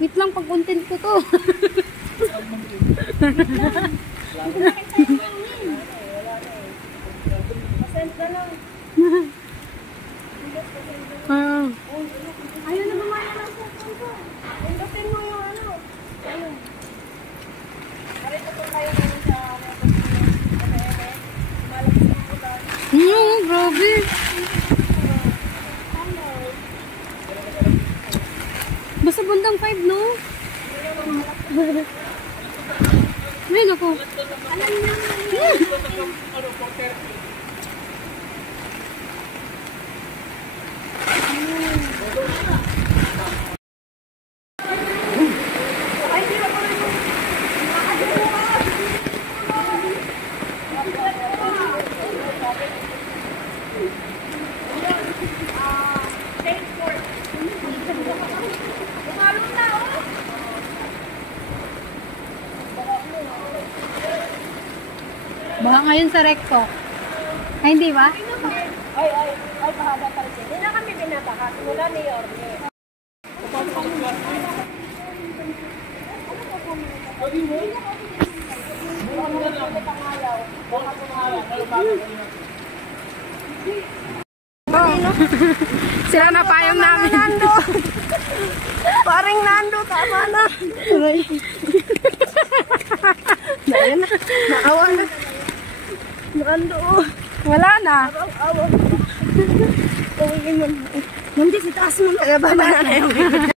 Wait lang, pag-content ko to. Pasend na lang. Ayun na gumaya ng cellphone ko. Pindutin mo yung ano. Ayun. Marito po tayo ngayon sa malapit po tayo. Grabe. Basta bandang 5, no? Ay, naku. Alam niyo Baka ngayon sa Recto. Ay, hindi ba? ay, bahaba pa rin. Hindi na kami binabakas. Mula ni Yorme. Sila na payong namin. Nando! Paring Nando, tama na. Ayan na. Naawa na. Nando. Wala na. Awa. Tawagin mo. Hindi, si taas mo na. Baba na yung